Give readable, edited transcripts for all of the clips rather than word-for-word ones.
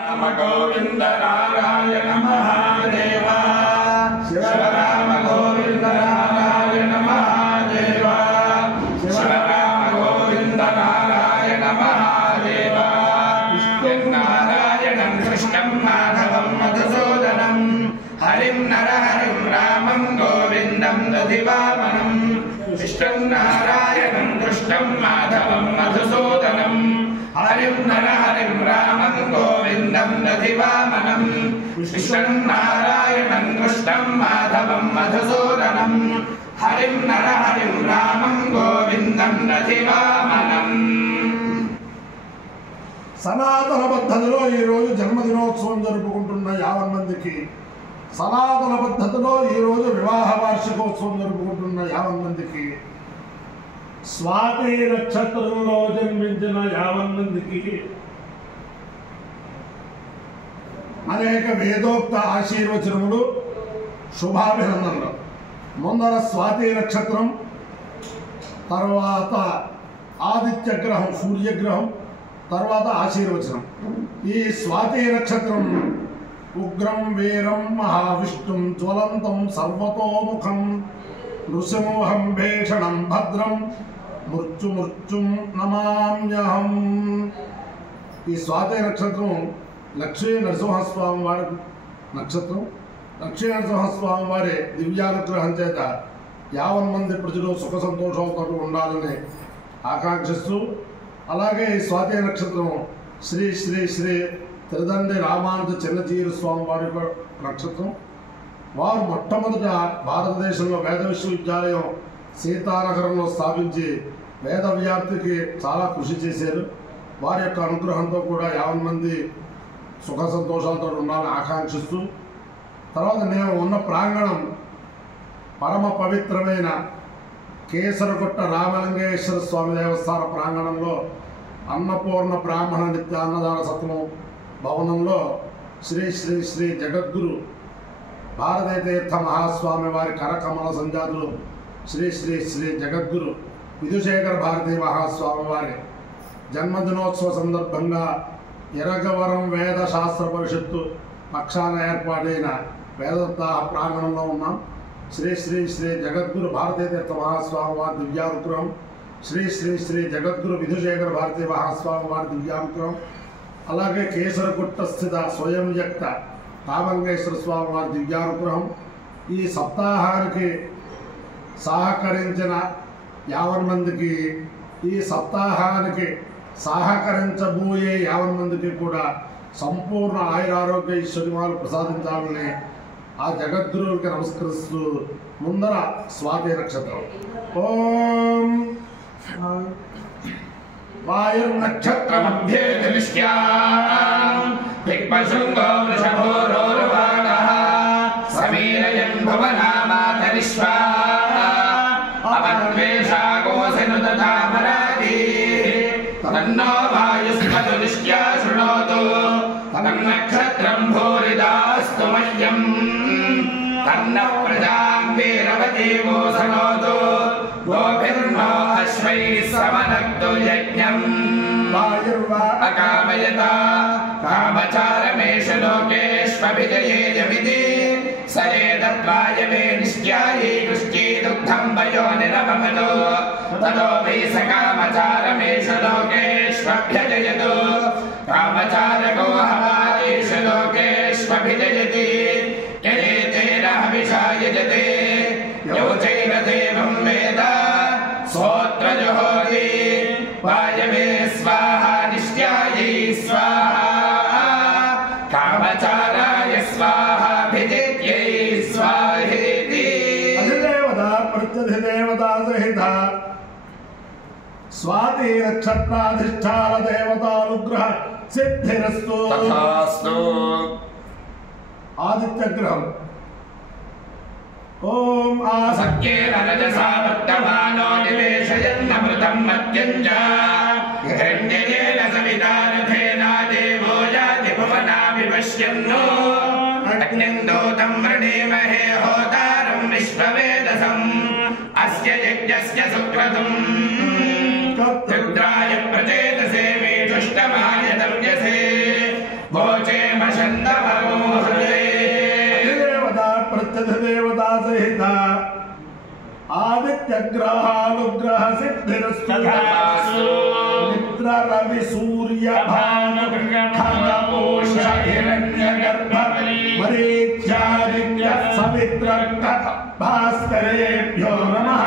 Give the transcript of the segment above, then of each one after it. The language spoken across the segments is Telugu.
राम गोविंद नारायण महादेव शिव राम गोविंद नारायण महादेव शिव राम गोविंद नारायण महादेव नारायणं कृष्णं माधवं मधुसूदनं हरिं नरहरिं रामं गोविन्दं दधिवामनं विष्णुं नारायणं कृष्णं माधवं मधुसूदनं हरिं नरहरिं रामं गोविन्दं दधिवामनं विष्णुं नारायणं कृष्णं माधवं मधुसूदनं हरिं नरहरिं रामं गोविन्दं दधिवामनं। సనాతన పద్ధతిలో ఈరోజు జన్మదినోత్సవం జరుపుకుంటున్న 50 మందికి, సనాతన పద్ధతిలో ఈరోజు వివాహ వార్షికోత్సవం జరుపుకుంటున్న 50 మందికి, స్వాతి నక్షత్రంలో జన్మించిన 50 మందికి అనేక వేదోక్త ఆశీర్వచనములు, శుభాభినందనలు. ముందర స్వాతి నక్షత్రం, తర్వాత ఆదిత్యగ్రహం సూర్యగ్రహం, తర్వాత ఆశీర్వచనం. ఈ స్వాతి నక్షత్రం ఉగ్రం వీరం మహావిష్ణుం జ్వలంతం సర్వతోముఖం నృసింహం భీషణం భద్రం మృత్యుమృత్యుం నమామ్యహం. ఈ స్వాతి నక్షత్రం లక్ష్మీ నరసింహస్వామి వారి నక్షత్రం. లక్ష్మీ నరసింహస్వామి వారి దివ్యానుగ్రహం చేత 50 మంది ప్రజలు సుఖ సంతోషాలతో ఉండాలని ఆకాంక్షిస్తూ, అలాగే ఈ స్వాతి నక్షత్రం శ్రీ శ్రీ శ్రీ త్రిదండి రామానుజ చిన్నజీరు స్వామి వారి నక్షత్రం. వారు మొట్టమొదట భారతదేశంలో వేద విశ్వవిద్యాలయం సీతానగరంలో స్థాపించి వేద వ్యాప్తికి చాలా కృషి చేశారు. వారి యొక్క అనుగ్రహంతో కూడా 50 మంది సుఖ సంతోషాలతో ఉండాలని ఆకాంక్షిస్తూ, తర్వాత నేను ఉన్న ప్రాంగణం పరమ పవిత్రమైన కేసరగుట్ట రామలింగేశ్వర స్వామి దేవస్థాన ప్రాంగణంలో అన్నపూర్ణ బ్రాహ్మణ నిత్య అన్నదాన సత్రం భవనంలో శ్రీ శ్రీ శ్రీ జగద్గురు భారతీ తీర్థ మహాస్వామి వారి కరకమల సంజాతులు శ్రీ శ్రీ శ్రీ జగద్గురు విధుశేఖర భారతీ మహాస్వామి వారి జన్మదినోత్సవ సందర్భంగా ఇరగవరం వేద శాస్త్ర పరిషత్తు పక్షాన ఏర్పాటైన వేదోత్సాహ ప్రాంగణంలో ఉన్నాం. శ్రీ శ్రీ శ్రీ జగద్గురు భారతీ తీర్థ మహాస్వామి వారి దివ్యానుగ్రహం, శ్రీ శ్రీ శ్రీ జగద్గురు విధుశేఖర భారతీ మహాస్వామి వారి దివ్యానుగ్రహం, అలాగే కేసరగుట్ట స్థిత స్వయం వ్యక్త రామలింగేశ్వర స్వామి వారి దివ్యానుగ్రహం. ఈ సప్తాహానికి సహకరించిన 50 మందికి, ఈ సప్తాహానికి సహకరించబోయే 50 మందికి కూడా సంపూర్ణ ఆయురారోగ్య ఈశ్వరిమాలు ప్రసాదించాలని ఆ జగద్గురువుకి నమస్కరిస్తూ ముందర స్వాతి నక్షత్రం. ఓం వాయుర్నక్షత్ర మధ్యే దృశ్యాం దిగ్పశృంగో వృషభోరోర్వాణః సమీరయన్ భువనామాతరిష్వా అవన్వేషాగోసను తథామరాది తన్నో వాయుస్మధునిష్ట్యా శృణోతు తన్నక్షత్రం భూరిదాస్తు మహ్యం తన్నః ప్రజాం వీరవతీవో సనోతు గోభిర్నో అశ్వైః సమనక్తు యజ్ఞం అకామయత కామచారమేషు లోకేష్వభిజయేయమితి స ఏతద్వాయమే నిష్ట్యాయీ కృష్టీ దుగ్ధం వయో నిరమమతో తతో వై స కామచారమేషు లోకేష్వభ్యజయతు కామచారకో హవాయేషు లోకేష్వభిజయతి యయేతేన హవిషా యజతే యో చైవ దేవం వేద సోత్ర జుహోతి వాయవే స్వాహా నిష్ట్యాయై స్వాహా కామచారాయ స్వాహా భిజిత్యై స్వాహేతి. అధిదేవత ప్రత్యధిదేవతా సహిత స్వాతి నక్షత్రాధిష్టాన దేవతానుగ్రహ సిద్ధిరస్తు. తథాస్తు. ఆదిత్యగ్రహం. ఓం సత్యేన రజసా వర్తమానో నివేశయన్నమృతం మద్యం చ హిరణ్యేన సవితారథేనా దేవో యాతి భువనా విపశ్యన్నో అగ్నిం దూతం వృణీమహే హోతారం విశ్వవేదసం అస్య యజ్ఞస్య సుక్రతుం రుద్రాయ ప్రచేతసే మేషుష్టమాయ దవ్యసే భోచే సత్యగ్రహానుగ్రహ సిద్ధిరస్తు మిత్ర రవి సూర్య భాను ఖగమోష హిరణ్యగర్భ మరీచ్యాదిత్య సవిత్ర భాస్కరేభ్యో నమః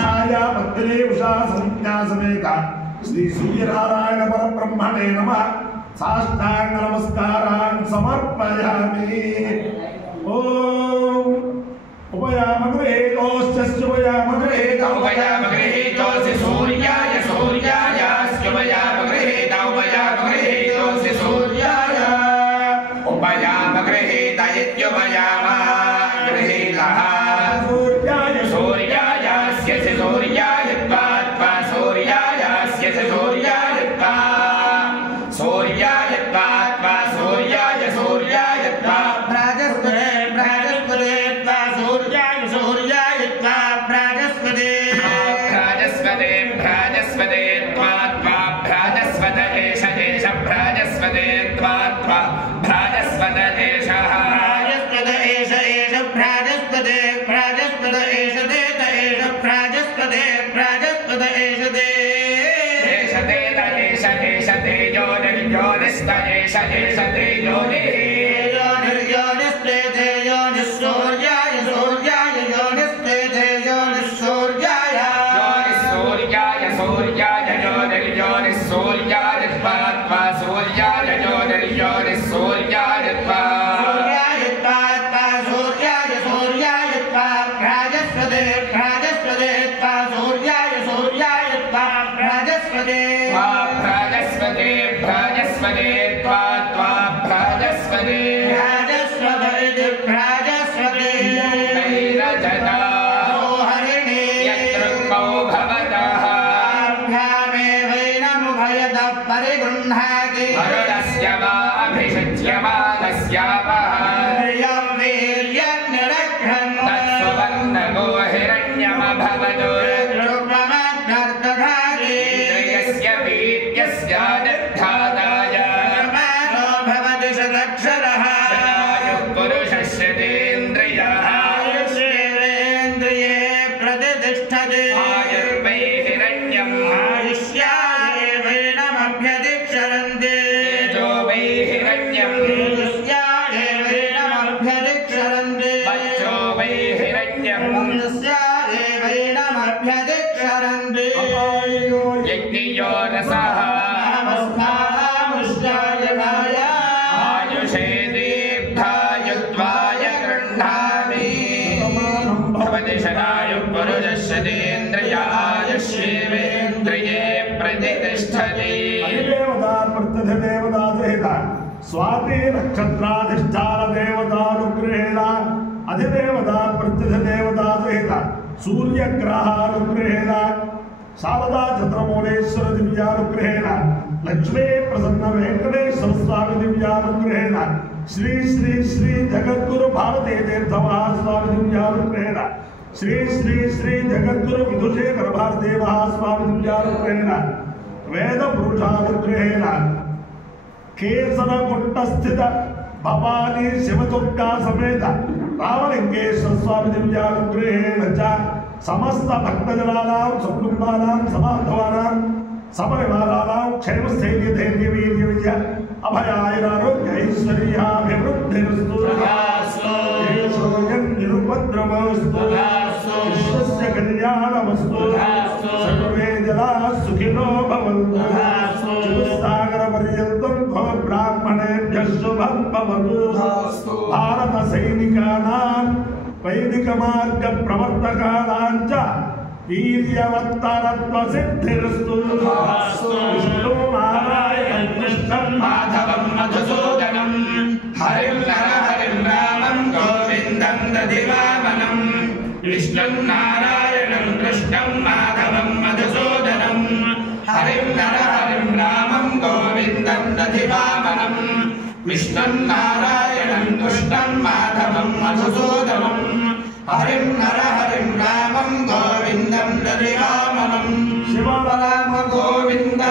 ఛాయాపత్రే ఉషా సంజ్ఞా సమేత శ్రీ సూర్యనారాయణ పరబ్రహ్మణే నమః సాష్టాంగ నమస్కారాన్ సమర్పయామి. ఓం ఉపయామగృహేతోసి సూర్యాయ సూర్యాయాస్యుపయామగృహేత ఉపయామగృహేతోసి సూర్యాయ ఉపయామగృహేత ఇత్యుపయామః గృహీతః సూర్యాయాస్యసి సూర్యాయత్వాత్వా సూర్యాయాస్యసి సూర్యాయత్వా సూర్యాయత్వాత్వా సూర్యాయ సూర్యాయత్వా ప్రాజస్పదే ప్రాజస్పదేత్వా సూర్యాయ సూర్యాయత్వా ప్రాజస్పదే ప్రాజస్పదే ప్రాజస్పదేత్వాత్వా ప్రాజస్పద ఏష ఏష ప్రాజస్పదేత్వాత్వా ప్రాజస్పద ఏషః ప్రాజస్పద ఏష ఏష ప్రాజస్పదే ప్రాజస్పద ఏష దేత ఏష ప్రాజస్పదే ప్రాజస్పద ఏష they Esha దేత Esha Esha they యోనిర్యోనిస్త Esha Esha they యోనిః యోనిర్యోనిస్తే they యోనిః సూర్యాయ సూర్యాయ యోనిస్తే దే యోనిః సూర్యాయ యోనిః సూర్యాయ సూర్యాయ యోనిర్యోనిః సూర్యాయ త్వాత్వా సూర్యాయ యోనిర్యోనిః సూర్యాయ త్వా సూర్యాయ త్వాత్వా సూర్యాయ సూర్యాయ త్వా ప్రాజస్పదే ప్రాజస్పదే త్వా సూర్యాయ సూర్యాయ త్వా ప్రాజస్పదే త్వా ప్రాజస్పదే ప్రాజస్పదే త్వా త్వా ప్రాజస్పదే ప్రాజస్పదే ప్రాజస్పదే నైరజనా హరిణే యత్రుక్మౌ భవతః భ్యామేవైనముభయతః పరిగృహ్ణాతి వరుణస్య వా అభిషిచ్యమానస్యావః యం వీర్యన్నిరఘ్నం తత్సువర్ణగో హిరణ్యమభవతు రుక్మమగ్నర్దధారి ఇంద్రియస్య వీర్యస్య నిర్ధాతాయ మానో భవతి శతక్షరః శతాయుః పురుషస్యేంద్రియః ఆయుష్యేంద్రియే प्रतिष्ठते आयुर्वै हिरण्यम् आयुष्यादेवैनमभ्यधिक्षरन्ते तेजो वै हिरण्यम् तेजस्यादेवैनमभ्यधिक्षरन्ते वचो वै हिरण्यम् वचस्यादेवैनमभ्यधिक्षरन्ते यज्ञयो रसः नमस्कारामुष्टायनाय आयुषे दीर्घायुत्वाय गृह्णामि भवति शतायुः पुरुषस्येन्द्रिय आयुष्येवेन्द्रिये प्रतिष्ठति स्वाति नक्षत्राधिष्ठान देवतानुग्रहेण अधिदेवता प्रत्यधिदेवता सहित सूर्यग्रहानुग्रहेण शारदा चंद्रमौलेश्वर दिव्यानुग्रहेण लक्ष्मी प्रसन्न वेंकटेश्वर स्वामी दिव्यानुग्रहेण श्री श्री श्री जगद्गुरु भारती तीर्थ महास्वामी दिव्यानुग्रहेण श्री श्री श्री जगद्गुरु विधुशेखर भारती महास्वामी दिव्यानुग्रहेण वेद पुरुषानुग्रहेण केसरगुट्ट स्थित भवानी शिवदुर्गा समेत रामलिंगेश्वर स्वामी दिव्यानुग्रहेण च समस्त भक्तजनानां सकुटुंबानां समाधवानां समयवानां क्षेमस्थैर्य धैर्य वीर्य विजय अभयायुरारोग्य ऐश्वर्याभिवृद्धिरस्तु निरुपद्रवस्तु विश्वस्य कल्याणमस्तु सर्वे जनाः सुखिनो भवन्तु चतुस्सागरपर्यन्तं भव ब्राह्मणेभ्यः शुभं भवतु भारत सैनिकानां वैदिक मार्ग प्रवर्तकानां च वीर्यवत्तरत्व सिद्धिरस्तु विष्णु नारायणं कृष्णं माधवं मधुसूदनं हरिं नरहरिं रामं गोविन्दं दधिवामनं विष्णुं नारायणं कृष्णं माधवं मधुसूदनं हरिं नरहरिं रामं गोविन्दं दधिवामनं विष्णुं नारायणं कृष्णं माधवं मधुसूदनं हरिं नरहरिं रामं गोविन्दं दधिवामनं शिवराम गोविन्द